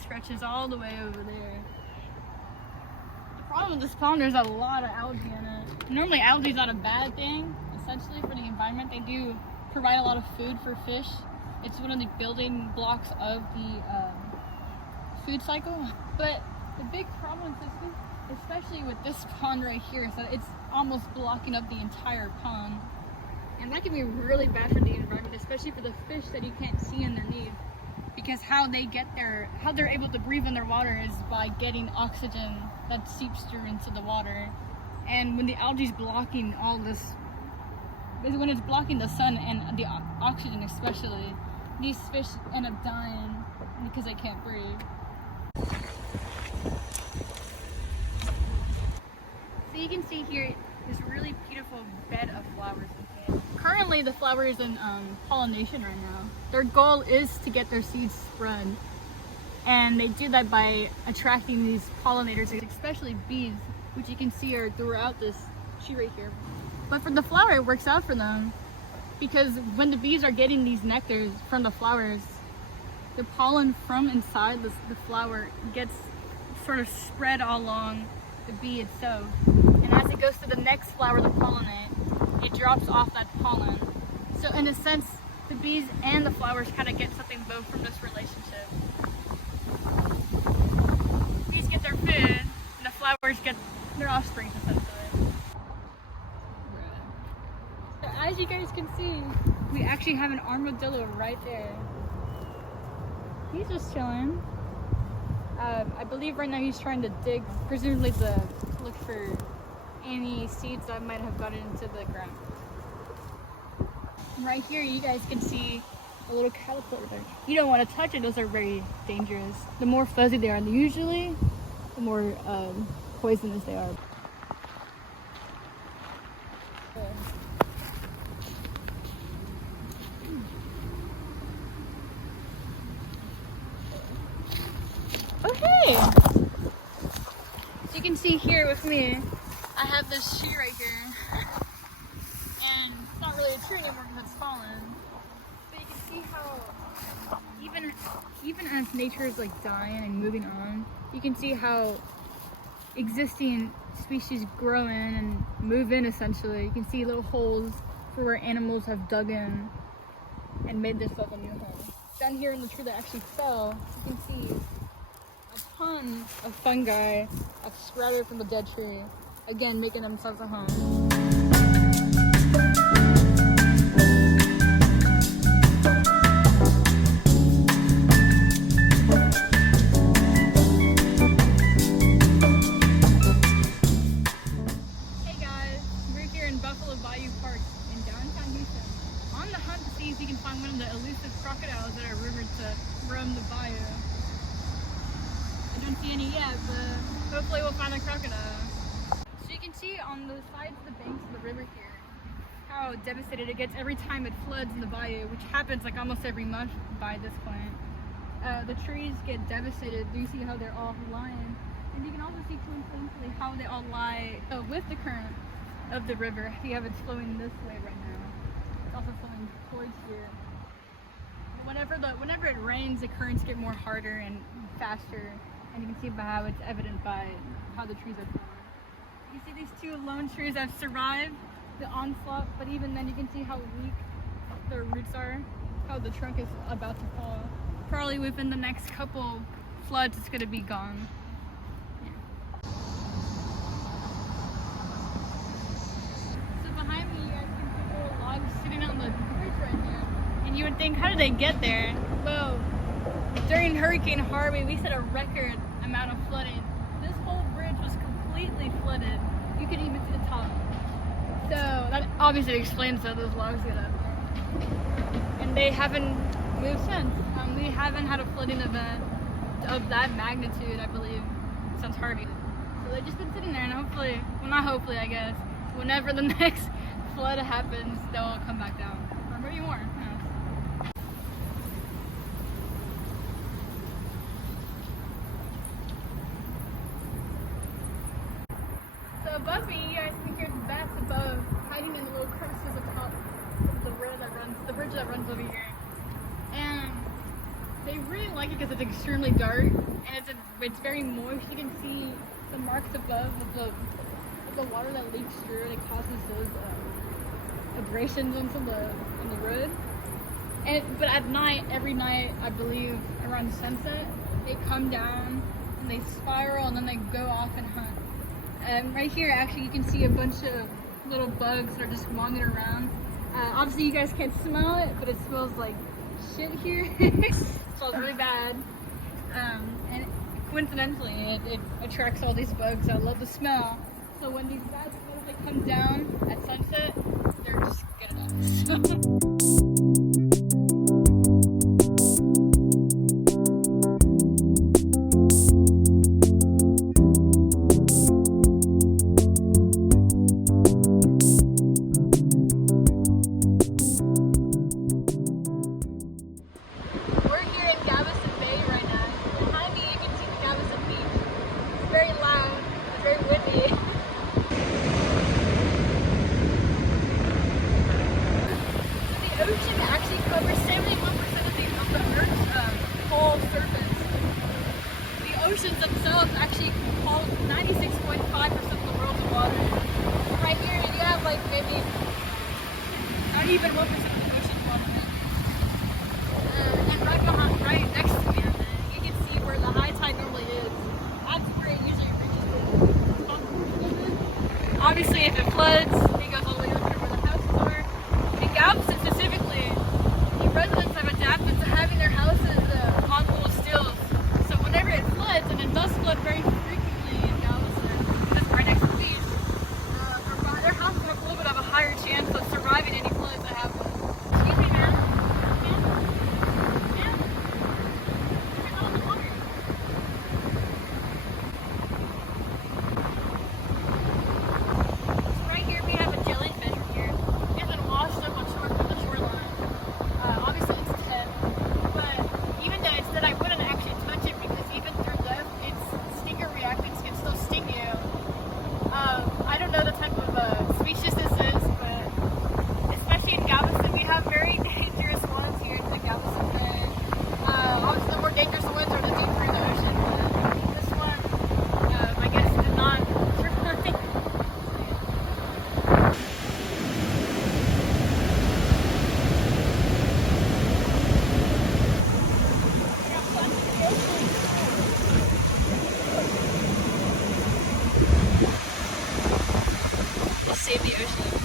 stretches all the way over there. The problem with this pond, there's a lot of algae in it. Normally algae is not a bad thing, essentially, for the environment. They do provide a lot of food for fish. It's one of the building blocks of the food cycle. But the big problem is, especially with this pond right here, is that it's almost blocking up the entire pond. And that can be really bad for the environment, especially for the fish that you can't see underneath. Because how they're able to breathe underwater is by getting oxygen that seeps through into the water. And when the algae is blocking all this, when it's blocking the sun and the oxygen especially, these fish end up dying because they can't breathe. So you can see here this really beautiful bed of flowers. Currently the flower is in pollination right now. Their goal is to get their seeds spread, and they do that by attracting these pollinators, especially bees, which you can see are throughout this tree right here. But for the flower, it works out for them, because when the bees are getting these nectars from the flowers, the pollen from inside the flower gets sort of spread all along the bee itself, and as it goes to the next flower to pollinate, it drops off that pollen. So in a sense, the bees and the flowers kind of get something both from this relationship. Bees get their food, and the flowers get their offspring, essentially. So as you guys can see, we actually have an armadillo right there. He's just chilling. I believe right now he's trying to dig, presumably to look for any seeds that might have gotten into the ground. Right here you guys can see a little caterpillar there. You don't want to touch it, those are very dangerous. The more fuzzy they are usually, the more poisonous they are. Okay! So you can see here with me, I have this tree right here, and it's not really a tree anymore because it's fallen. But you can see how even as nature is like dying and moving on, you can see how existing species grow in and move in essentially. You can see little holes for where animals have dug in and made themselves a new home. Down here in the tree that actually fell, you can see a ton of fungi have sprouted from the dead tree. Again, making themselves a home. Hey guys, we're here in Buffalo Bayou Park in downtown Houston. On the hunt to see if you can find one of the elusive crocodiles that are rumored to roam the bayou. I don't see any yet, but hopefully we'll find a crocodile. You can see on the sides of the banks of the river here how devastated it gets every time it floods in the bayou, which happens like almost every month by this point. The trees get devastated. You see how they're all lying, and you can also see coincidentally how they all lie with the current of the river. See how it's flowing this way right now. It's also flowing towards here. Whenever it rains, the currents get more harder and faster, and you can see by how it's evident by how the trees are flowing. You see these two lone trees have survived the onslaught, but even then you can see how weak their roots are, how the trunk is about to fall. Probably within the next couple floods it's going to be gone. Yeah. So behind me you guys can see little logs sitting on the bridge right here. And you would think, how did they get there? Well, during Hurricane Harvey we set a record amount of flooding. This whole bridge was completely flooded. You could even see the top. So that obviously explains how those logs get up there. And they haven't moved since. We haven't had a flooding event of that magnitude, I believe, since Harvey. So they've just been sitting there, and hopefully, well not hopefully I guess, whenever the next flood happens, they'll all come back down. Or maybe more. Above me, you guys can hear the bats above, hiding in the little crevices atop the bridge that runs over here. And They really like it because it's extremely dark and it's very moist. You can see the marks above of the water that leaks through, and it causes those abrasions on the road. But at night, every night, I believe around sunset, they come down and they spiral and then they go off and hunt. And right here, actually, you can see a bunch of little bugs that are just wandering around. Obviously, you guys can't smell it, but it smells like shit here. It smells really bad. And coincidentally, it attracts all these bugs that love the smell. So when these bad smells, they come down at sunset, they're just good enough. Oceans themselves actually hold 96.5% of the world's water. Right here, you have like maybe not even 1% of the ocean's water. And right next to me, you can see where the high tide normally is. That's where it usually reaches. Obviously, if it floods, it goes all the way up to where the houses are. In Galveston specifically, the residents have adapted to having their houses on little stills. So whenever it floods, and it does flood very frequently in Galveston, just right next to the beach, their houses have a little bit of a higher chance of surviving any floods that happen. Excuse me, man. Yeah? You're not in the water. So right here we have a jellyfish here. It's been washed up on the shoreline. Obviously it's dead, but even though it's dead, I wouldn't actually touch it because even through death, its stinger reactants can still sting you. I don't know the type of species this is, but especially in Galveston, we have very dangerous ones here in the Galveston Bay. Obviously, the more dangerous ones are the deeper in the ocean, but this one, I guess, did not survive. Let's save the ocean.